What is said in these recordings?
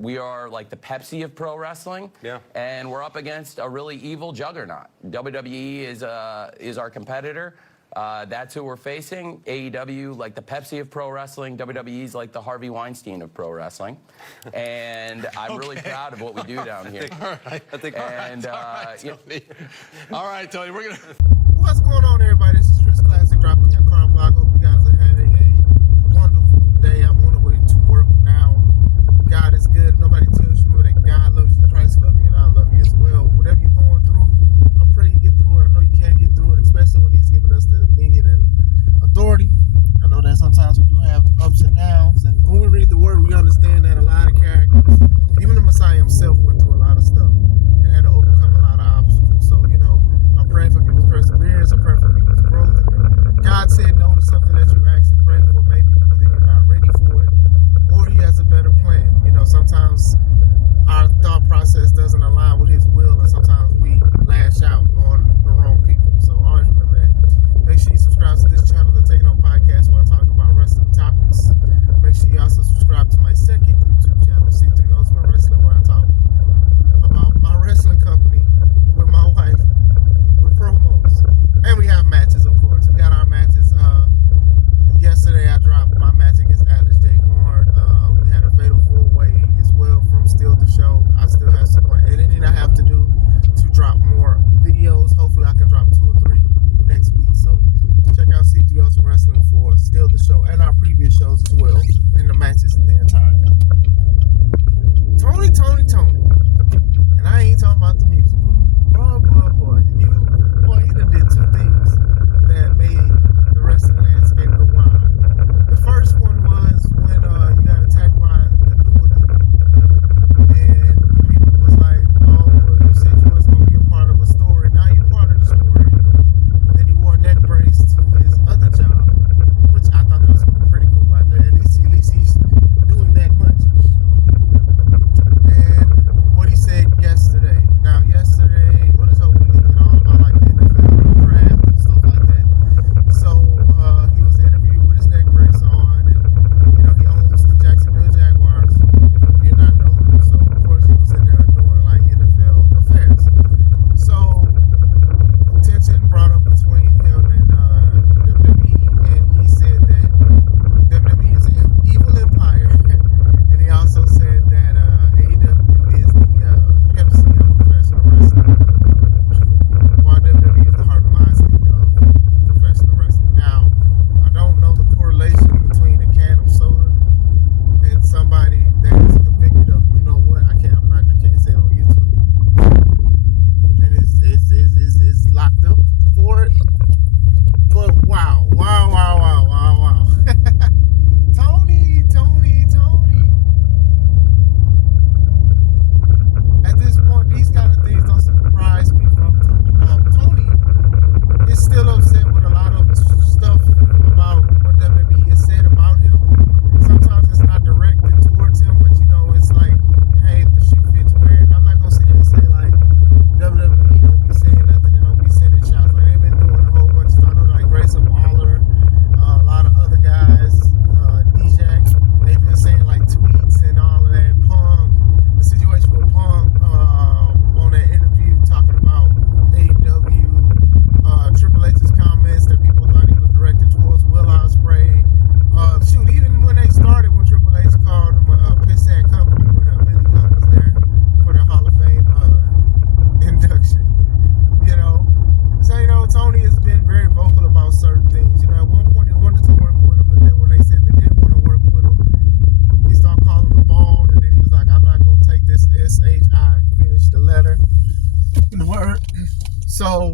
we are like the Pepsi of pro wrestling. Yeah. And we're up against a really evil juggernaut. WWE is our competitor. That's who we're facing. AEW, like the Pepsi of pro wrestling. WWE's like the Harvey Weinstein of pro wrestling. And I'm really proud of what we do down here. All right. I think. And Tony. All right, Tony, we're going to... What's going on, everybody? This is Chris Classic dropping your car vlog. Hope you guys are having a wonderful day. I'm on the way to work now. God is good. Nobody tells you that God loves you, Christ loves you, and I love you as well. Whatever you're going through, I pray you get through it. I know you can get through it, especially when He's giving us the dominion and authority. I know that sometimes we do have ups and downs, and when we read the Word, we understand that a lot of characters, even the Messiah Himself, went through a lot of stuff and had to overcome a lot of obstacles. So, you know, I'm praying for people's perseverance. I'm praying for people's growth. And God said no to something that you actually prayed for. Maybe either you're not ready for it or He has a better plan. You know, sometimes our thought process doesn't align with His will, and sometimes we lash out on the wrong people. So always remember that. Make sure you subscribe to this channel, The Taking On Podcast, where I talk about wrestling topics. Make sure you also subscribe to my second YouTube channel, C3 Ultimate Wrestling, where I talk about my wrestling company with my wife, with promos. And we have matches, of course. We got our matches. Yesterday I dropped my match against Atlas J. Horn. We had a fatal 4-way as well from Still the Show. I still have some more editing I have to do to drop more videos. Hopefully I can drop 2 or 3 next week. So check out C3 Ultimate Wrestling for Still the Show and our previous shows as well, and the matches in their entirety. Tony. And I ain't talking about the music. Boy. You done did 2 things that made the wrestling landscape go wild. The first one was when you got attacked by the New League. And people was like, oh, well, you said you wasn't going to be a part of a story. Now you're part of the story. And then he wore a neck brace to his other job, which I thought that was pretty cool. At least he's doing that much. And what he said yesterday. Now, what this whole week has been all about, like the NFL draft and stuff like that. So he was interviewed with his neck brace on, and you know he owns the Jacksonville Jaguars. If you did not know, so of course he was in there doing like NFL affairs. So tension brought up between him and WWE, and he said that WWE is an evil empire, and he also said that AEW is the Pepsi of professional wrestling, while WWE is the Harvey Weinstein of professional wrestling. Now, I don't know the correlation between a can of soda and somebody that is convicted of, you know what, I can't say it on YouTube, and is locked up for it. But wow. Tony. At this point, these kind of things don't surprise me from Tony. Tony is still upset with a lot of stuff about what WWE has said about him. Sometimes it's not directed towards him, but you know, it's like, hey, if the shoe fits, wear it. I'm not going to sit here and say, like, WWE don't be saying nothing and don't be sending shots. Like, they've been doing a whole bunch of stuff, like Grayson Waller, a lot of other guys, D-Jack, they've been saying, like, tweets and all of that. Punk, the situation with Punk on that interview talking about AEW, Triple H's comments that people thought he was directed towards Will Ospreay. Even when they started, when Triple H called him a pissant company, when Billy Gunn was there for the Hall of Fame induction, you know. So, you know, Tony has been very vocal about certain things. You know, at one point he wanted to work with him, but then when they said they didn't want to work with him, he started calling him bald, and then he was like, I'm not going to take this S-H-I, finish the letter in the word. So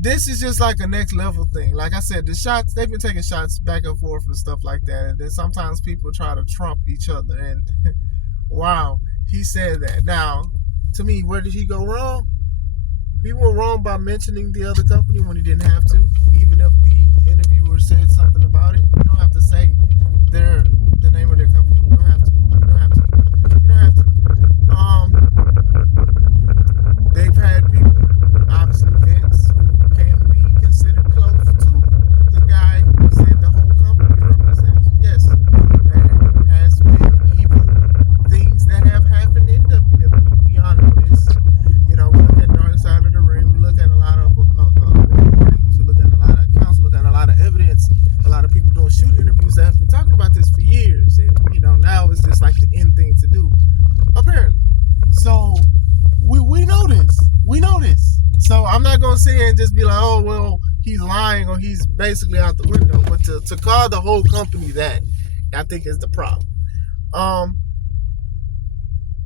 this is just like a next level thing. Like I said, the shots, they've been taking shots back and forth and stuff like that. And then sometimes people try to trump each other. And wow, he said that. Now, to me, where did he go wrong? He went wrong by mentioning the other company when he didn't have to. Even if the interviewer said something about it, you don't have to say the name of their company. You don't have to. They've had people, obviously Vince, who can be considered close to the guy who said the whole company represents. Yes, there has been evil things that have I'm not gonna sit here and just be like, oh well, he's lying or he's basically out the window. But to call the whole company that, I think is the problem.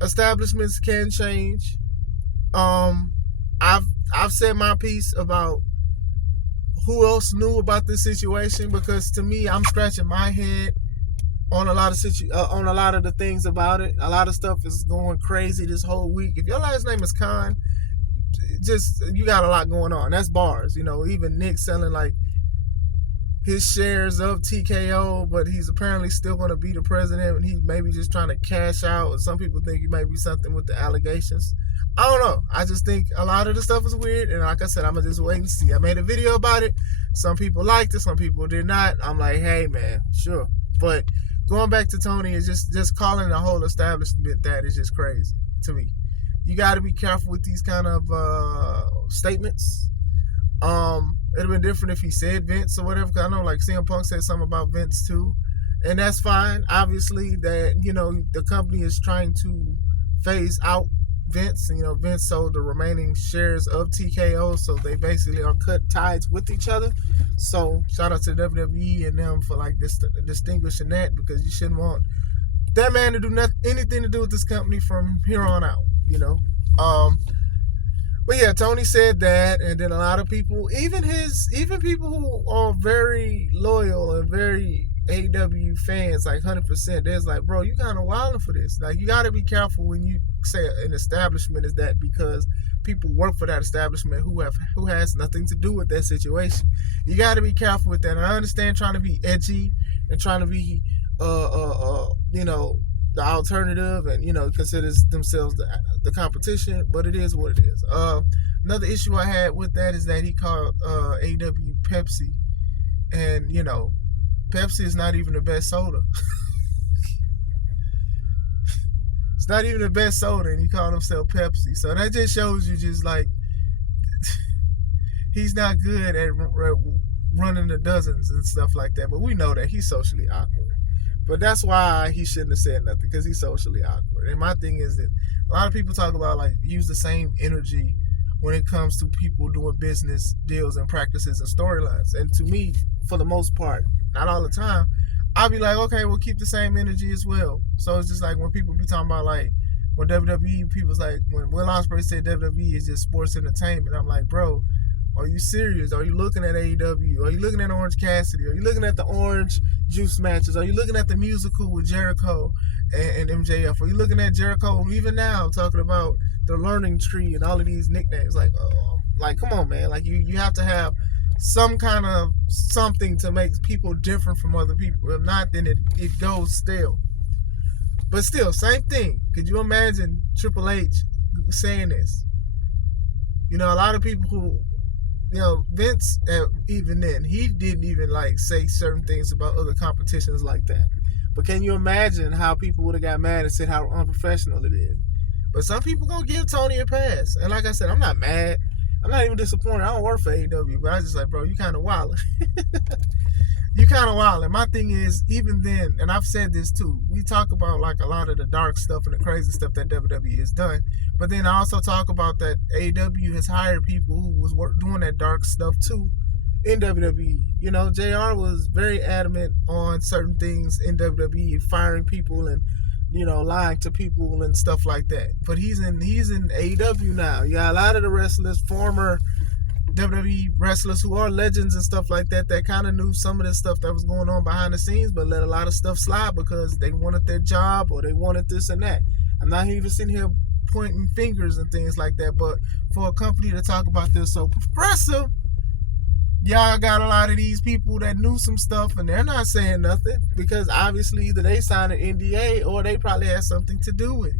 Establishments can change. I've said my piece about who else knew about this situation, because to me, I'm scratching my head on a lot of the things about it. A lot of stuff is going crazy this whole week. If your last name is Khan, you got a lot going on. That's bars. Even Nick selling like his shares of TKO, but he's apparently still going to be the president, and he's maybe just trying to cash out. And some people think it might be something with the allegations. I don't know. I just think a lot of the stuff is weird, and like I said, I'm gonna just wait and see. I made a video about it. Some people liked it, some people did not. I'm like, hey man, sure. But going back to Tony, is just calling the whole establishment that is just crazy to me. You got to be careful with these kind of statements. It'd have been different if he said Vince or whatever, because I know like CM Punk said something about Vince too, and that's fine. Obviously that, the company is trying to phase out Vince. Vince sold the remaining shares of TKO, so they basically are cut ties with each other. So shout out to WWE and them for like distinguishing that, because you shouldn't want that man to do anything to do with this company from here on out. But yeah, Tony said that, and then a lot of people, even people who are very loyal and very AEW fans, like 100%, there's like, bro, you kind of wilding for this. Like, you got to be careful when you say an establishment is that, because people work for that establishment who has nothing to do with that situation. You got to be careful with that. And I understand trying to be edgy and trying to be, the alternative, and considers themselves the competition, but it is what it is. Another issue I had with that is that he called AEW Pepsi, and Pepsi is not even the best soda. It's not even the best soda, and he called himself Pepsi. So that just shows you just like he's not good at running the dozens and stuff like that. But we know that he's socially awkward. But that's why he shouldn't have said nothing, because he's socially awkward. And my thing is that a lot of people talk about like use the same energy when it comes to people doing business deals and practices and storylines. And to me, for the most part, not all the time, I'll be like, okay, we'll keep the same energy as well. So it's just like when people be talking about like when WWE, people's like when Will Ospreay said WWE is just sports entertainment. I'm like, bro, are you serious? Are you looking at AEW? Are you looking at Orange Cassidy? Are you looking at the Orange Juice matches? Are you looking at the musical with Jericho and MJF? Are you looking at Jericho even now talking about the learning tree and all of these nicknames? Like, come on, man. Like you have to have some kind of something to make people different from other people. If not, then it goes stale. But still, same thing. Could you imagine Triple H saying this? A lot of people who, Vince, even then, he didn't even like say certain things about other competitions like that. But can you imagine how people would have got mad and said how unprofessional it is? But some people gonna give Tony a pass. And like I said, I'm not mad. I'm not even disappointed. I don't work for AEW, but I just like, bro, you kind of wildin'. You kind of wildin'. My thing is, even then, and I've said this too, we talk about like a lot of the dark stuff and the crazy stuff that WWE has done. But then I also talk about that AEW has hired people who was doing that dark stuff too in WWE. JR was very adamant on certain things in WWE, firing people and, lying to people and stuff like that. But he's in AEW now. You got a lot of the wrestlers, former WWE wrestlers who are legends and stuff like that kind of knew some of the stuff that was going on behind the scenes, but let a lot of stuff slide because they wanted their job or they wanted this and that. I'm not even sitting here pointing fingers and things like that, but for a company to talk about this so progressive, y'all got a lot of these people that knew some stuff and they're not saying nothing because obviously either they signed an NDA or they probably had something to do with it.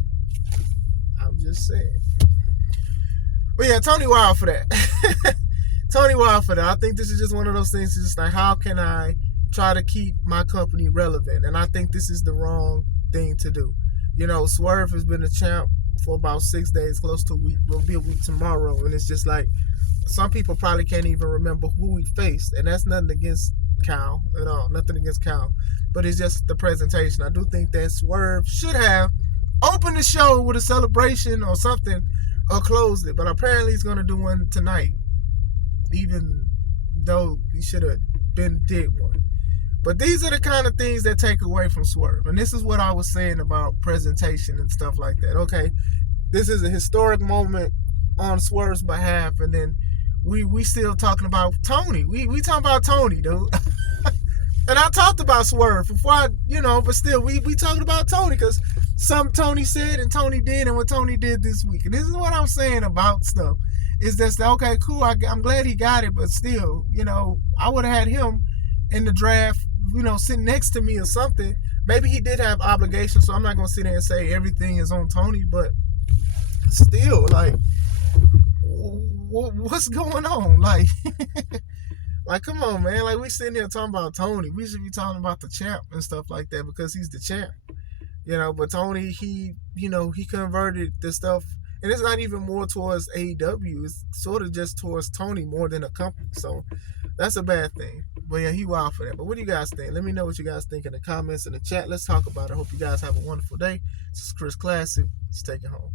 I'm just saying. But yeah, Tony Wild for that. Tony Wild for that. I think this is just one of those things. It's just like, how can I try to keep my company relevant? And I think this is the wrong thing to do. Swerve has been a champ for about 6 days, close to a week. Will be a week tomorrow. And it's just like, some people probably can't even remember who he faced. And that's nothing against Kyle at all. Nothing against Kyle. But it's just the presentation. I do think that Swerve should have opened the show with a celebration or something or closed it. But apparently he's going to do one tonight. even though he should have did one. But these are the kind of things that take away from Swerve. And this is what I was saying about presentation and stuff like that. Okay, this is a historic moment on Swerve's behalf, and then we still talking about Tony. We talking about Tony, dude. And I talked about Swerve before but still we talking about Tony because some Tony said and Tony did and what Tony did this week. And this is what I'm saying about stuff. Is that, okay, cool, I'm glad he got it, but still, I would have had him in the draft, sitting next to me or something. Maybe he did have obligations, so I'm not going to sit there and say everything is on Tony, but still, like, what's going on? Like, like, come on, man. Like, we sitting here talking about Tony. We should be talking about the champ and stuff like that because he's the champ. But Tony, he converted the stuff, and it's not even more towards AEW. It's sort of just towards Tony more than a company. So that's a bad thing. But yeah, he wild for that. But what do you guys think? Let me know what you guys think in the comments in the chat. Let's talk about it. I hope you guys have a wonderful day. This is Chris Classic. Let's take it home.